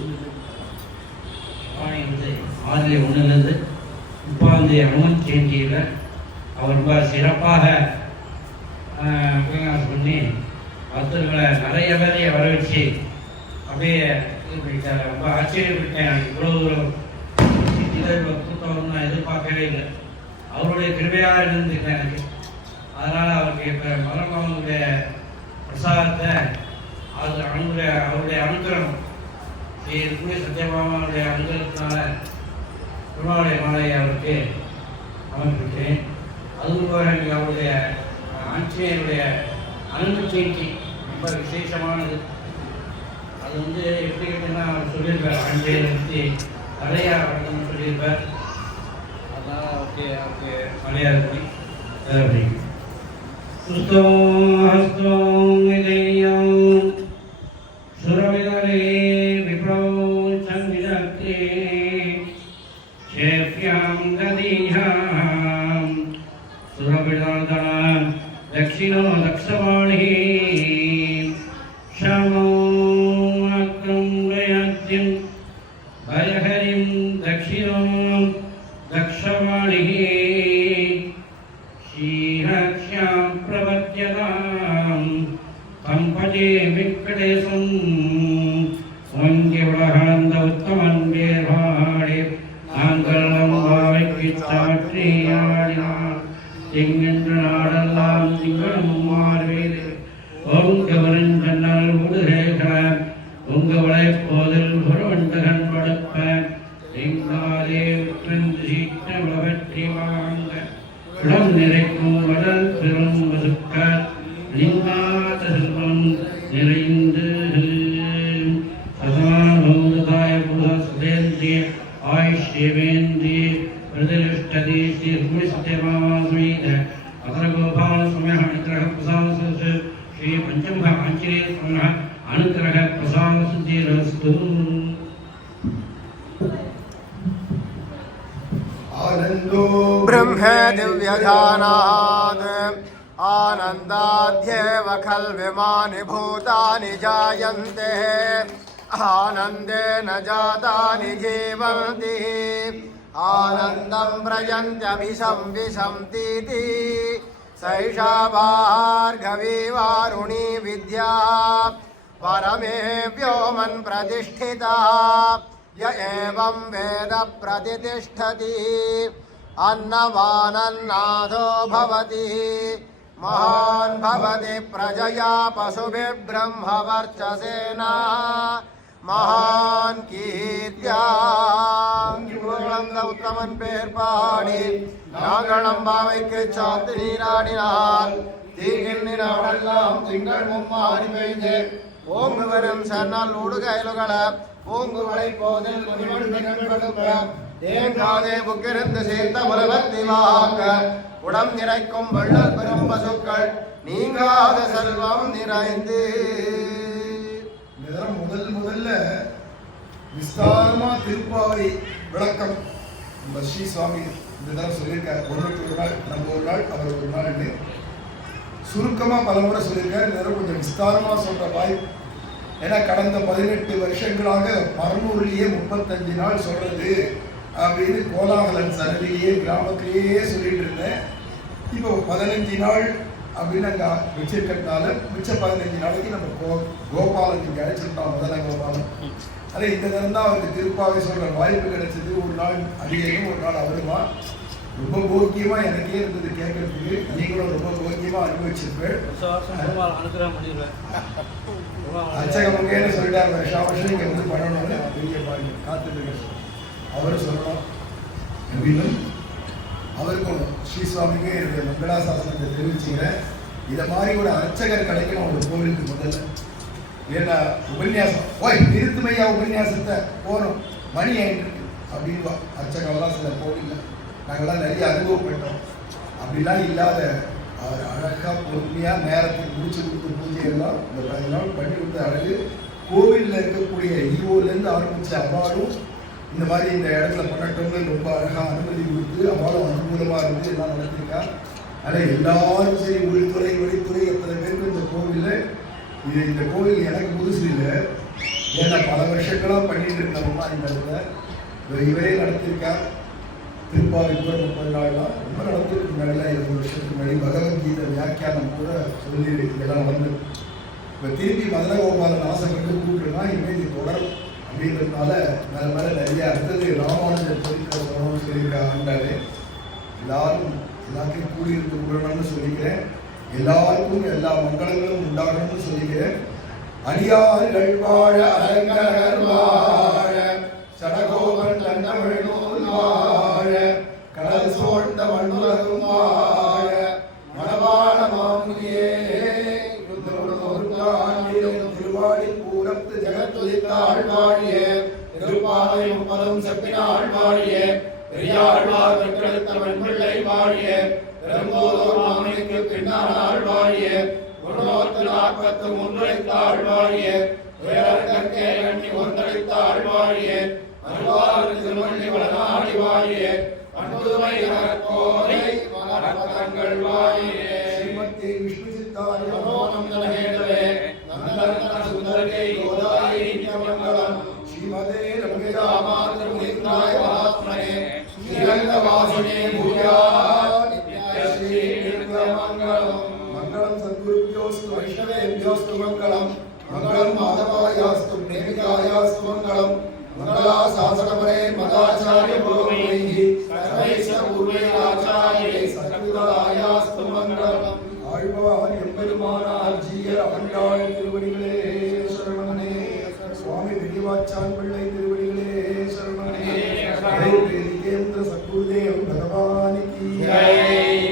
வந்து 6-1 முப்பாந்தி அம்மன் ஜெயந்தியில் அவர் ரொம்ப சிறப்பாக உபன்யாசம் பண்ணி பக்தர்களை நிறைய பேரைய வரவச்சு அப்படியே இது பண்ணிட்டார். ரொம்ப ஆச்சரியப்பட்டேன். இவ்வளோ கூட்டம் நான் எதிர்பார்க்கவே இல்லை. அவருடைய கிருபையாக இருந்துட்டேன் எனக்கு. அதனால் அவருக்கு இப்போ மலர்மாவனுடைய பிரசாதத்தை அது அவருடைய அனுகிரகம் ஸ்ரீ சத்யபாமாவுடைய அனுகிரகத்தினால திருமாவளை மாலையை அவருக்கு அமைப்பிட்டேன். அதுபோல எனக்கு அவருடைய ஆஞ்சநேயருடைய அனந்த ஜெயந்தி ரொம்ப விசேஷமானது. அது வந்து எப்படி கேட்டீங்கன்னா அவர் சொல்லியிருப்பார், ஆஞ்சநேயரை பற்றி நிறையா வழக்கம்னு சொல்லியிருப்பார். அதனால் அவருக்கு மலையாக இருக்கும். அப்படி சுஸ்தம் ஹஸ்தம் இதயம் சுரவிதரே விப்ரோ சங்கிதே சேப்யாம் கதீயாம் சுரவிதர்தன தக்ஷிணோ தக்ஷவாணி ஷமோ அக்ரம் வயாத்யம் பயஹரிம் தக்ஷிணோ தக்ஷவாணி ஸ்ரீஹக்ஷ்யாம் பிரபத்யதாம் கம்பஜே வெங்கடேசம் வங்கியவளகாந்த உத்தமன் பேர்வாடி நாங்கள் வாழைக்கு சாற்றியாடினார் எங்கென்ற நாடெல்லாம் திங்களும் மாறுவேது ஓங்கவரன் ஜன்னல் உடுகேகல உங்கவளை போதில் ஒருவண்டகன் படுப்ப எங்காதே உற்றந்து சீற்றவற்றி வாங்க இடம் நிறைக்கும் வடல் பெரும் வசுக்க லிங்காத செல்வம் நிறைந்து சதானோதாய புதஸ்தேந்திரிய ஆயுஷ்யவேந்திரிய பிரதிஷ்டதி ஸ்ரீ சத்யபாமாஸ்மீத அகரகோபால சமய அனுகிரக பிரசாத ஸ்ரீ பஞ்சமுக ஆஞ்சநேய சமய அனுகிரக பிரசாத சித்திரஸ்து. आनन्दो ब्रह्म दिव्यधानात् आनन्दाध्येव खल्विमानि भूतानि जायन्ते आनन्देन जातानि जीवन्ति आनन्दं व्रजन्त्यभिशं विशन्तीति सैषा भार्गवी वारुणी विद्या परमे व्योमन् प्रतिष्ठिता य एवं वेद प्रतिष्ठति अन्नवानन्नादो भवति महान् भवति प्रजया पशुभिः ब्रह्मवर्चसेना महान् कीर्त्या उत्तमन पेर्पाडी नागणं भावैक्य चात्रीराडिनाल தீகின்னினாடெல்லாம் திங்கள் மும்மாறி பெய்து ஓங்குவரும் சன்னல் உடுகைலுகள பூங்குவளை போதில் முனிவடுப்ப தேங்காதே புக்கிருந்து சேர்த்த உலகத்தி வாக்க உடம் நிறைக்கும் வள்ளல் பெரும் பசுக்கள் நீங்காத செல்வம் நிறைந்து. முதல்ல விஸ்தாரமா திருப்பாவை விளக்கம் நம்ம ஸ்ரீ சுவாமி இந்த தடவை சொல்லியிருக்காரு. ஒன்றுக்கு ஒரு நாள் நம்ம ஒரு நாள் அவர் ஒரு நாள்னு சுருக்கமாக பல முறை சொல்லியிருக்காரு. நேரம் கொஞ்சம் விஸ்தாரமாக சொல்கிற வாய்ப்பு. ஏன்னா கடந்த 18 வருஷங்களாக பரனூர்லேயே 35 நாள் சொல்கிறது அப்படின்னு கோலாகலன் சன்னதியிலேயே கிராமத்திலேயே சொல்லிட்டு இருந்தேன். இப்போ 15 நாள் அப்படின்னு அங்கே வச்சிருக்கிறதுனால மிச்ச 15 நாளைக்கு நம்ம கோபாலன் இங்கே அழைச்சிருந்தோம். முதல கோபாலன் அதே இந்த நேரம் தான் அவருக்கு திருப்பாவை சொல்கிற வாய்ப்பு கிடைச்சது. ஒரு நாள் அதிகம் ஒரு நாள் அவருமா ரொம்ப போக்கியமாக எனக்கே இருந்தது கேட்கறதுக்கு. நீங்களும் ரொம்ப போக்கியமாக அனுபவிச்சிருப்பேன். அர்ச்சகமங்கன்னு சொல்லிட்டார். வருஷம் வருஷம் இங்கே வந்து பண்ணணும்னு பெரிய பாருங்க காத்துட்டு அவரும் சொல்லணும் அப்படின்னு அவருக்கும் ஸ்ரீசுவாமிக்கு என்னுடைய மங்களாசாசனத்தை தெரிவிச்சுக்கிறேன். இதை மாதிரி ஒரு அர்ச்சகர் கிடைக்கணும் ஒரு கோவிலுக்கு. முதல்ல ஏன்னா உபன்யாசம் ஓய் நிறுத்துமையா உபன்யாசத்தை போகிறோம் மணி ஆயிட்டு அப்படின்வா அர்ச்சகம்லாம் சில கோவிலில் நாங்கள்லாம் நிறைய அனுபவப்பட்டோம். அப்படிலாம் இல்லாத அவர் அழகாக பொறுமையாக நேரத்துக்கு முடிச்சு கொடுத்த பூஜையெல்லாம் இந்த 10 நாள் பண்ணி கொடுத்த அழகு. கோவிலில் இருக்கக்கூடிய ஈவோலேருந்து ஆரம்பித்த அவார்டும் இந்த மாதிரி இந்த இடத்துல பண்ணட்டோம்னு ரொம்ப அழகாக அனுமதி கொடுத்து அவார்டும் அனுகூலமாக இருந்து எல்லாம் நடத்திருக்கா. ஆனால் எல்லாரும் சரி உள்துறை வெளித்துறை எத்தனை பேருக்கு இந்த கோவிலில் இது இந்த கோவில் எனக்கு புதுசு இல்லை. ஏன்னா பல வருஷங்களாக பண்ணிட்டு இருந்தோம்னா இந்த இடத்துல இவரே நடத்தியிருக்கார். திருப்பாவிக்குள்ள 30 நாள்லாம் ரொம்ப நடத்திருக்கு. முன்னாடிலாம் 20 வருஷத்துக்கு முன்னாடி பகவத்கீதை வியாக்கியானம் கூட சொல்லி இதெல்லாம் வந்து இப்போ திருப்பி மதனகோபாலன் ஆசைப்பட்டு கூப்பிட்டுருந்தா இனிமேல் இது தொடரும் அப்படின்றதுனால மேலே மேலே நிறைய அடுத்தது ராமானுஜர் சொல்லிக்கிற சொல்லணும்னு சொல்லியிருக்கா ஆண்டாரு. எல்லாரும் எல்லாத்தையும் கூடியிருந்து கூடணும்னு சொல்லிக்கிறேன். எல்லாருக்கும் எல்லா மங்களங்களும் உண்டாகணும்னு சொல்லிக்கிறேன். அடியார்கள் வாழ அரங்கர் வாழ சடகோபன் தன்னமிழ் நூல் வாழ கடல் சோழ்ந்த மண்ணுலகும் வாழ மணவாள மாமுனியே திருவாடி பூரத்து ஜெகத்துதித்தாள் வாழிய திருப்பாவை முப்பதும் செப்பினாள் வாழிய பெரியாழ்வார் வெற்றெடுத்த வெண்பிள்ளை வாழிய பெரும்போதோர் மாமனிக்கு பின்னாள் வாழிய குருநோத்து 43 தாழ்வாழிய வேறற்கே எண்ணி ஒன்றழைத்தாள் வாழிய அருவாறு திருமணி வளநாடி வாழிய அன்புதுமை கோரை மலர்கள் வாழிய ஸ்ரீமதி விஷ்ணு சித்தாரி நமோனம் நலகேதவே நந்தன சுந்தரகை கோதாயி நித்யமங்கலம் ஸ்ரீமதே ரமேதாமாத்ர முனித்ராய மகாத்மனே ஸ்ரீரங்க வாசினே பூயா நித்யஸ்ரீ நித்யமங்கலம். मंगलम सद्गुरुभ्योस्तु वैष्णवेभ्योस्तु मंगलम मंगलम माधवायास्तु प्रेमिकायास्तु मंगलम मंगलाशासनपरे मदाचार्य पुरोहितैः सर्वैश्च पूर्वैराचार्यैः सद्गुरुदायास्तु मंगलम. ஆழ்வார் எம்பெருமானார் ஜீயர் அவண்டாள் திருவடிகளே